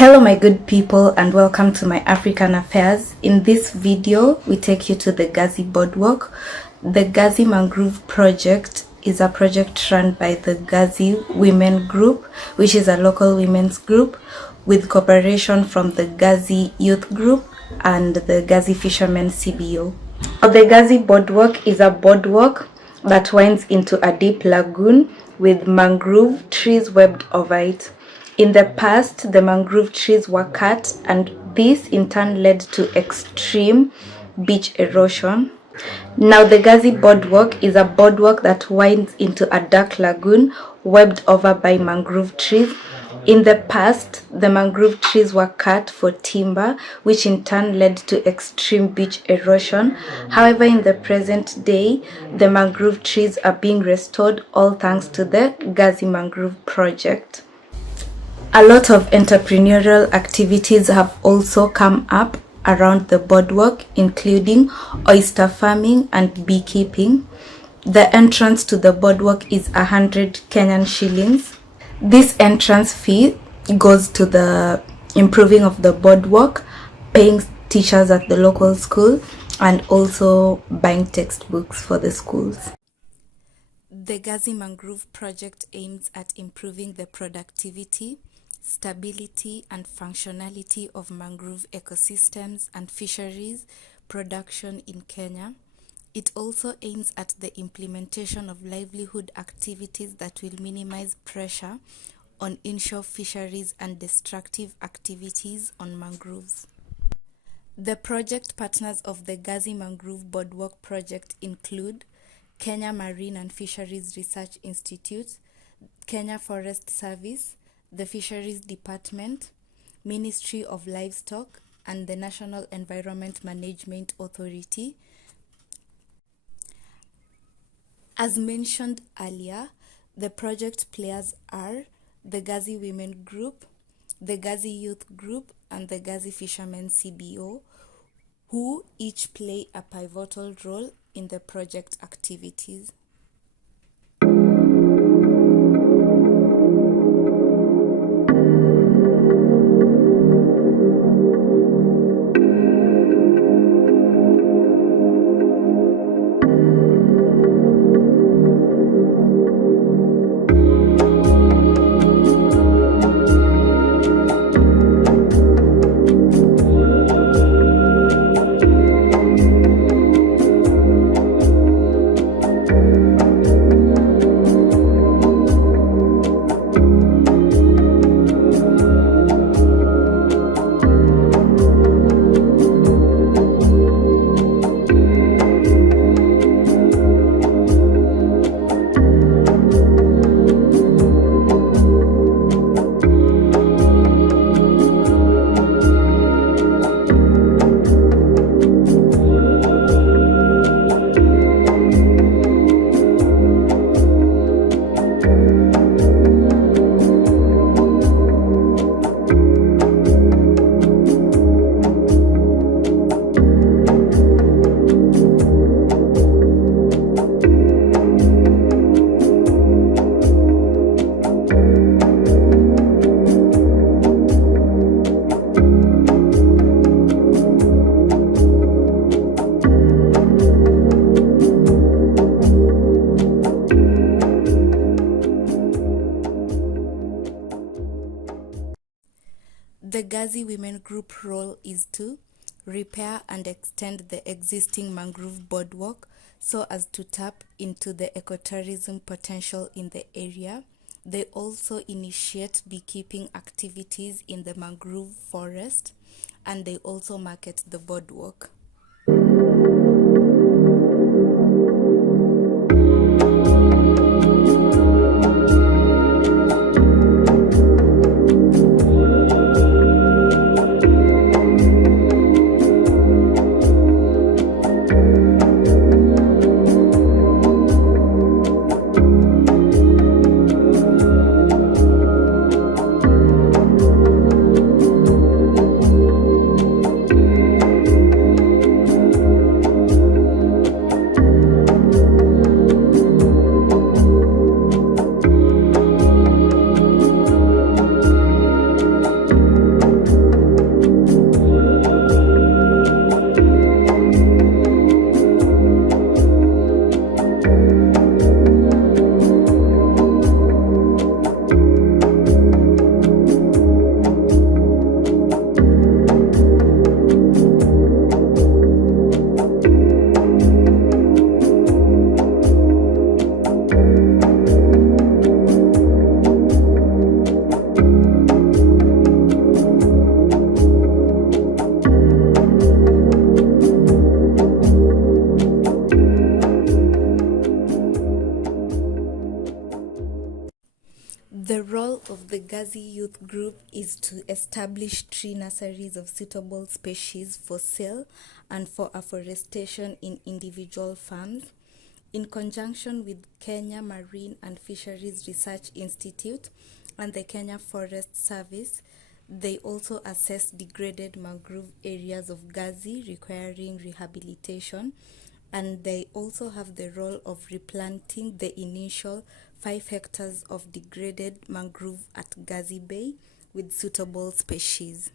Hello my good people and welcome to myAfrican Affairs. In this video, we take you to the Gazi Boardwalk. The Gazi Mangrove Project is a project run by the Gazi Women Group, which is a local women's group with cooperation from the Gazi Youth Group and the Gazi Fishermen CBO. The Gazi Boardwalk is a boardwalk that winds into a deep lagoon with mangrove trees webbed over it. In the past, the mangrove trees were cut, and this in turn led to extreme beach erosion. Now, the Gazi Boardwalk is a boardwalk that winds into a dark lagoon webbed over by mangrove trees. In the past, the mangrove trees were cut for timber, which in turn led to extreme beach erosion. However, in the present day, the mangrove trees are being restored, all thanks to the Gazi Mangrove Project. A lot of entrepreneurial activities have also come up around the boardwalk, including oyster farming and beekeeping. The entrance to the boardwalk is 100 Kenyan shillings. This entrance fee goes to the improving of the boardwalk, paying teachers at the local school, and also buying textbooks for the schools. The Gazi Mangrove Project aims at improving the productivity, stability and functionality of mangrove ecosystems and fisheries production in Kenya. It also aims at the implementation of livelihood activities that will minimize pressure on inshore fisheries and destructive activities on mangroves. The project partners of the Gazi Mangrove Boardwalk project include Kenya Marine and Fisheries Research Institute, Kenya Forest Service, the Fisheries Department, Ministry of Livestock, and the National Environment Management Authority. As mentioned earlier, the project players are the Gazi Women Group, the Gazi Youth Group, and the Gazi Fishermen CBO, who each play a pivotal role in the project activities. The Gazi Women Group role is to repair and extend the existing mangrove boardwalk so as to tap into the ecotourism potential in the area. They also initiate beekeeping activities in the mangrove forest, and they also market the boardwalk. The role of the Gazi Youth Group is to establish tree nurseries of suitable species for sale and for afforestation in individual farms. In conjunction with Kenya Marine and Fisheries Research Institute and the Kenya Forest Service, they also assess degraded mangrove areas of Gazi requiring rehabilitation, and they also have the role of replanting the initial 5 hectares of degraded mangrove at Gazi Bay with suitable species.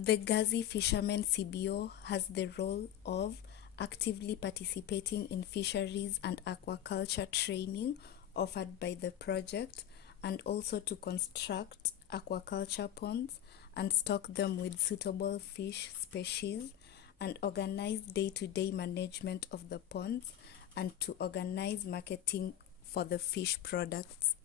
The Gazi Fishermen CBO has the role of actively participating in fisheries and aquaculture training offered by the project, and also to construct aquaculture ponds and stock them with suitable fish species, and organize day-to-day management of the ponds, and to organize marketing for the fish products.